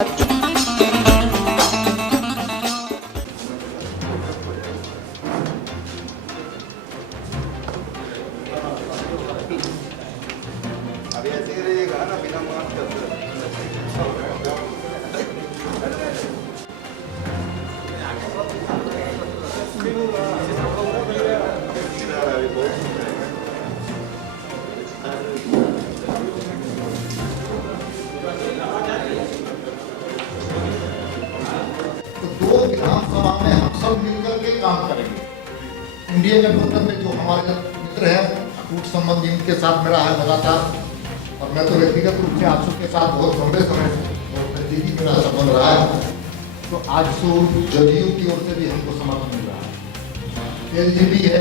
अभी ऐसे ही रहेगा ना बिना मास्क के। तो दो विधानसभा में हम सब मिलकर के काम करेंगे। इंडिया गठबंधन में जो हमारे मित्र हैं, कूट संबंध इनके साथ मेरा है लगातार, और मैं तो व्यक्तिगत रूप से आंसू के साथ बहुत लंबे समय से और नजदीकी मेरा संबंध रहा है। तो आज सो जदयू की ओर से भी हमको समर्थन मिल रहा है, एलजेपी है,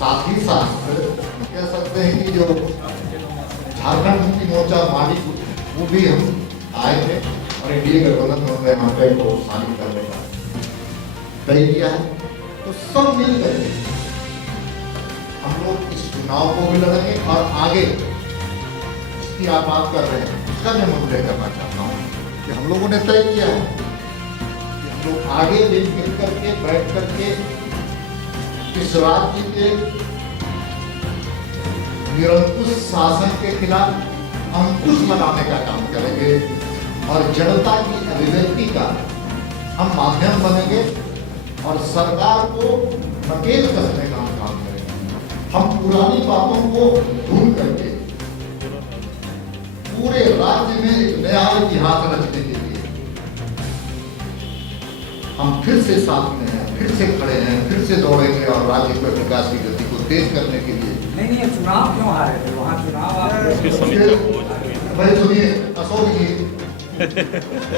साथ ही साथ हम कह सकते हैं कि जो झारखंड मुक्ति मोर्चा माली वो भी हम आए थे और इंडिया गठबंधन में उन्होंने यहाँ पे को शामिल करने का तय किया है। तो सब मिलकर हम लोग इस चुनाव को भी लड़ेंगे और आगे इसकी आप बात कर रहे हैं उसका मैं उल्लेख करना चाहता हूँ कि हम लोगों ने तय किया है कि हम लोग आगे मिल करके बैठ करके इस राज्य के निरंकुश शासन के खिलाफ अंकुश लगाने का काम करेंगे और जनता की अभिव्यक्ति का हम माध्यम बनेंगे और सरकार को नकेल कसने का काम करेंगे। हम पुरानी बातों को भूल करके पूरे राज्य में एक नया इतिहास रचने के लिए हम फिर से साथ में हैं, फिर से खड़े हैं, फिर से दौड़ेंगे और राज्य के विकास की गति को तेज करने के लिए। नहीं चुनाव क्यों हारे थे वहाँ चुनाव भाई सुनिए अशोक जी,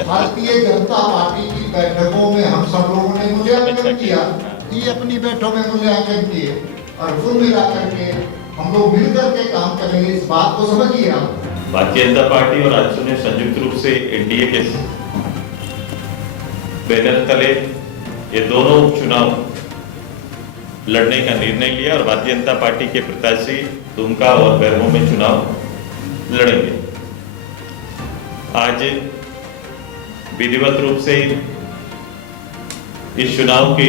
भारतीय जनता पार्टी की बैठकों में हम सब लोगों ने मूल्यांकन किया, ये अपनी बैठकों में मूल्यांकन किए और कुल मिलाकर के हम लोग मिलकर के काम करेंगे। इस बात को समझिए आप। भारतीय जनता पार्टी और राजद ने संयुक्त रूप से एनडीए के बैनर तले ये दोनों उपचुनाव लड़ने का निर्णय लिया और भारतीय जनता पार्टी के प्रत्याशी दुमका और बेरमो में चुनाव लड़ेंगे। आज विधिवत रूप से इस चुनाव के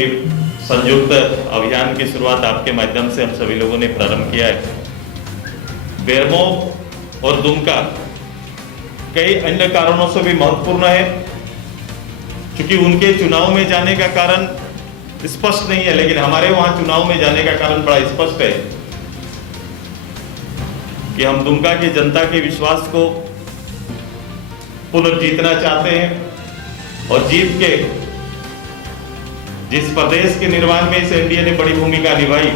संयुक्त अभियान की शुरुआत आपके माध्यम से हम सभी लोगों ने प्रारंभ किया है। बेरमो और दुमका कई अन्य कारणों से भी महत्वपूर्ण है, क्योंकि उनके चुनाव में जाने का कारण स्पष्ट नहीं है, लेकिन हमारे वहां चुनाव में जाने का कारण बड़ा स्पष्ट है कि हम दुमका की जनता के विश्वास को पुनर्जीतना चाहते हैं और जीत के जिस प्रदेश के निर्माण में इस एनडीए ने बड़ी भूमिका निभाई,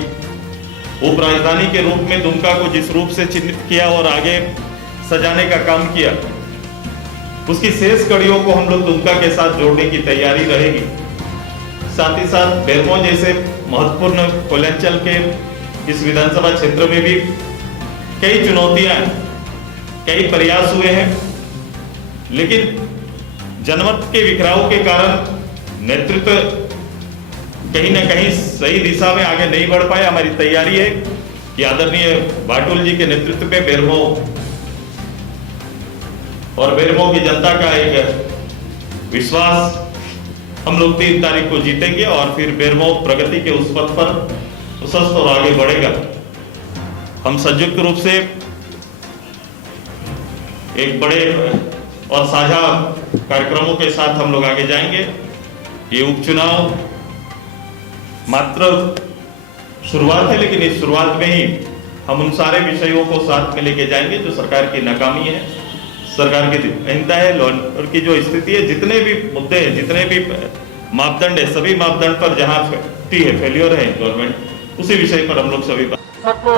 उप राजधानी के रूप में दुमका को जिस रूप से चिन्हित किया और आगे सजाने का काम किया, उसकी शेष कड़ियों को हम लोग दुमका के साथ जोड़ने की तैयारी रहेगी। साथ ही साथ बेरमो जैसे महत्वपूर्ण कोयलांचल के इस विधानसभा क्षेत्र में भी कई चुनौतियां, कई प्रयास हुए हैं, लेकिन जनमत के बिखराव के कारण नेतृत्व कहीं ना कहीं सही दिशा में आगे नहीं बढ़ पाए। हमारी तैयारी है कि आदरणीय बाटुल जी के नेतृत्व में बेरमो और बेरमो की जनता का एक विश्वास हम लोग 3 तारीख को जीतेंगे और फिर बेरमो प्रगति के उस पथ पर प्रशस्त और आगे बढ़ेगा। हम संयुक्त रूप से एक बड़े और साझा कार्यक्रमों के साथ हम लोग आगे जाएंगे। ये उपचुनाव मात्र शुरुआत है, लेकिन इस शुरुआत में ही हम उन सारे विषयों को साथ में लेके जाएंगे जो सरकार की नाकामी है, सरकार की अहीनता है, लॉ एंड ऑर्डर की जो स्थिति है, जितने भी मुद्दे हैं, जितने भी मापदंड है, सभी मापदंड पर जहां फेलियर है गवर्नमेंट, उसी विषय पर हम लोग सभी सबको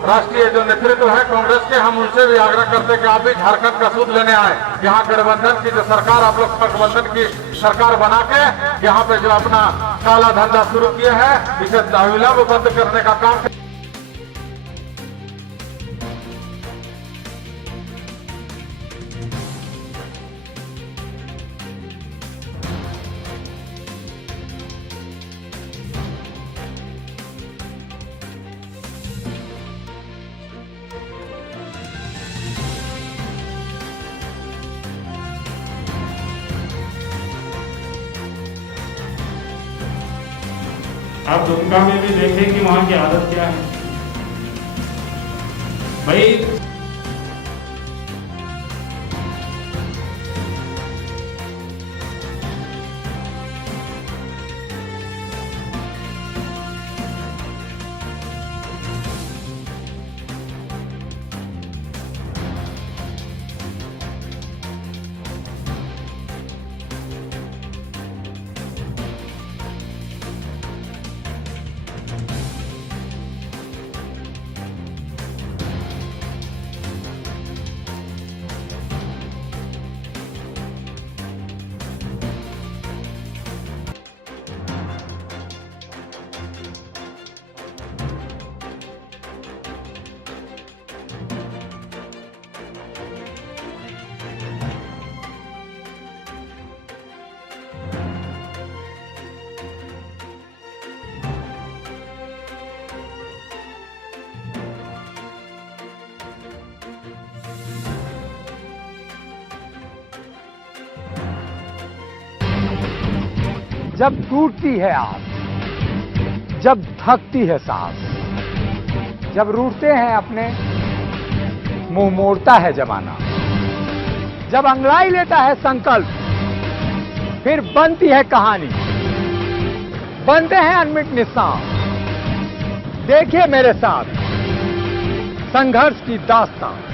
राष्ट्रीय जो नेतृत्व है कांग्रेस के, हम उनसे भी आग्रह करते हैं कि आप भी झारखंड का सूद लेने आए। यहाँ गठबंधन की जो सरकार, आप लोग गठबंधन की सरकार बना के यहाँ पे जो अपना काला धंधा शुरू किया है, इसे विलंब बंद करने का काम आप दुमका में भी देखें कि वहां की हालत क्या है भाई। जब टूटती है आस, जब थकती है सांस, जब रूठते हैं अपने, मुंह मोड़ता है जमाना, जब अंगड़ाई लेता है संकल्प, फिर बनती है कहानी, बनते हैं अनमिट निशान। देखिए मेरे साथ संघर्ष की दास्तां।